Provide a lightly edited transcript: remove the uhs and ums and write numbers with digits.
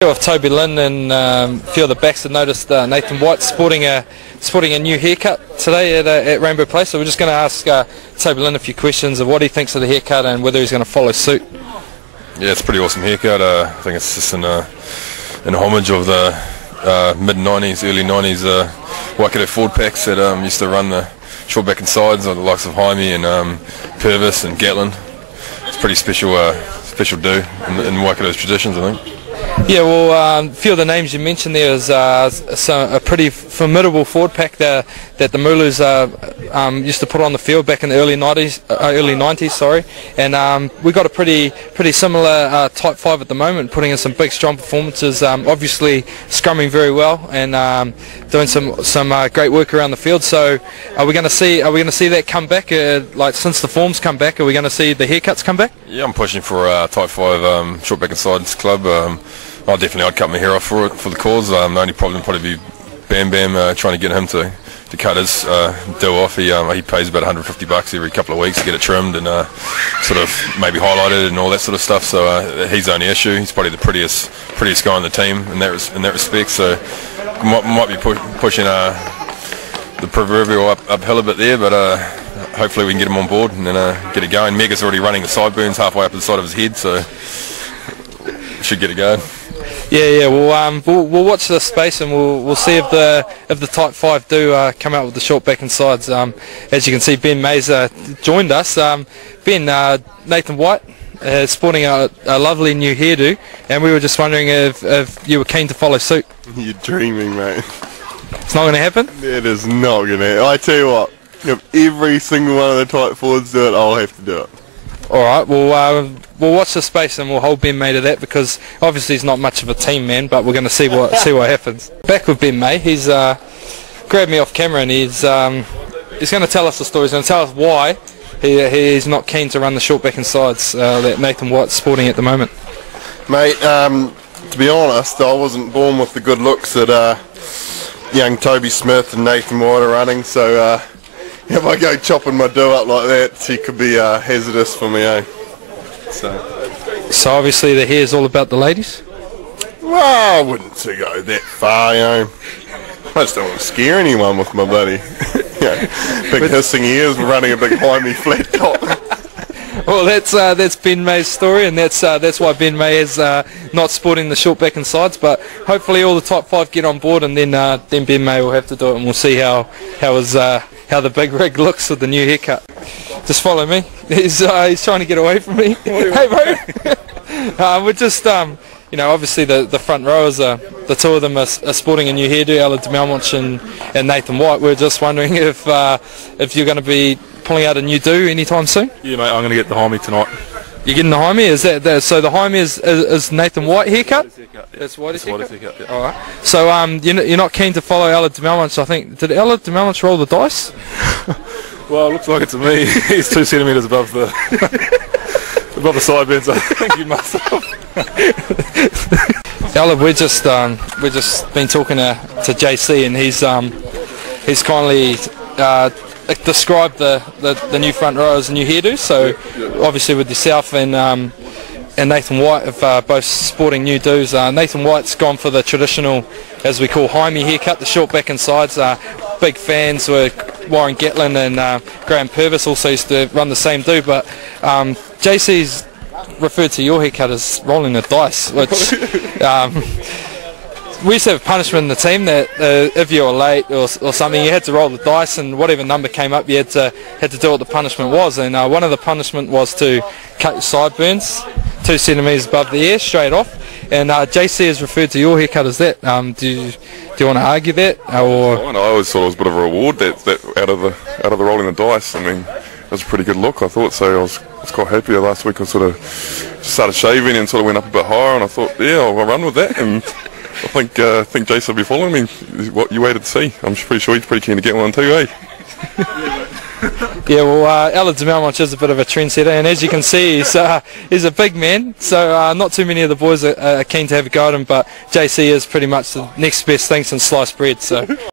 Of Toby Lynn and a few of the backs have noticed Nathan White sporting a new haircut today at Rainbow Place. So we're just going to ask Toby Lynn a few questions of what he thinks of the haircut and whether he's going to follow suit. Yeah, it's a pretty awesome haircut. I think it's just in homage of the mid-90s, early 90s Waikato Ford packs that used to run the short back and sides, like the likes of Jaime and Purvis and Gatlin. It's a pretty special do in Waikato's traditions, I think. Yeah, well, a few of the names you mentioned there is a pretty formidable forward pack that the Mulus used to put on the field back in the early 90s, sorry. And we got a pretty similar type 5 at the moment, putting in some big strong performances. Obviously scrumming very well and doing some great work around the field. So are we going to see that come back? Like since the forms come back, are we going to see the haircuts come back? Yeah, I'm pushing for a type 5 short back and sides club. I'd cut my hair off for the cause. The only problem would probably be Bam Bam trying to get him to cut his do off. He pays about $150 every couple of weeks to get it trimmed and sort of maybe highlighted and all that sort of stuff. So he's the only issue. He's probably the prettiest guy on the team in that respect. So might be pushing the proverbial uphill a bit there, but hopefully we can get him on board and then get it going. Mega's already running the sideburns halfway up the side of his head, so should get it going. Yeah. We'll watch this space and we'll see if the Type 5 do come out with the short back and sides. As you can see, Ben May's joined us. Ben, Nathan White is sporting a lovely new hairdo, and we were just wondering if you were keen to follow suit. You're dreaming, mate. It's not going to happen? It is not going to happen. I tell you what, if every single one of the Type 4s do it, I'll have to do it. Alright, we'll watch the space and we'll hold Ben May to that, because obviously he's not much of a team man, but we're going to see what happens. Back with Ben May, he's grabbed me off camera and he's going to tell us the story. He's going to tell us why he's not keen to run the short back and sides that Nathan White's sporting at the moment. Mate, to be honest, I wasn't born with the good looks that young Toby Smith and Nathan White are running, so if I go chopping my do up like that, he could be hazardous for me, eh? So obviously the hair's all about the ladies? Well, I wouldn't go that far, you know. I just don't want to scare anyone with my bloody big hissing ears running a big Jaime flat top. Well, that's Ben May's story, and that's why Ben May is not sporting the short back and sides. But hopefully all the Type 5 get on board, and then Ben May will have to do it, and we'll see how the big rig looks with the new haircut. Just follow me. He's trying to get away from me. Hey, bro. We're just obviously the front rowers the two of them are sporting a new hairdo, Ella DeMelmonch and Nathan White. We're just wondering if you're going to be pulling out a new do anytime soon. Yeah, mate, I'm going to get the Jaime tonight. You're getting the Jaime? Is that so? The Jaime is Nathan White haircut? That's White's haircut. Yeah. All right. So you're not keen to follow Ella DeMelmonch? I think did Ella DeMelmonch roll the dice? Well, it looks like it to me. He's 2 centimetres above the sideburns. I think you must have. Ella, we're just been talking to JC, and he's kindly described the new front row as a new hairdo. So obviously with yourself and Nathan White have both sporting new do's. Nathan White's gone for the traditional, as we call, Jaime haircut, the short back and sides. Big fans were Warren Gatlin and Graham Purvis also used to run the same do, but JC's referred to your haircut as rolling the dice, which we used to have punishment in the team that if you were late or something, you had to roll the dice, and whatever number came up, you had to do what the punishment was. And one of the punishment was to cut your sideburns 2 centimetres above the ear straight off. And JC has referred to your haircut as that. Do you want to argue that? Or I always thought it was a bit of a reward that out of the rolling the dice. I mean, it was a pretty good look, I thought. So I was quite happy. Last week I sort of started shaving and sort of went up a bit higher, and I thought, yeah, I'll run with that. And I think Jason will be following me. What you waited to see. I'm pretty sure he's pretty keen to get one too, eh? Yeah, well, Ella DeMelmonch is a bit of a trendsetter, and as you can see, he's a big man, so not too many of the boys are keen to have a go at him, but JC is pretty much the next best thing since sliced bread. So.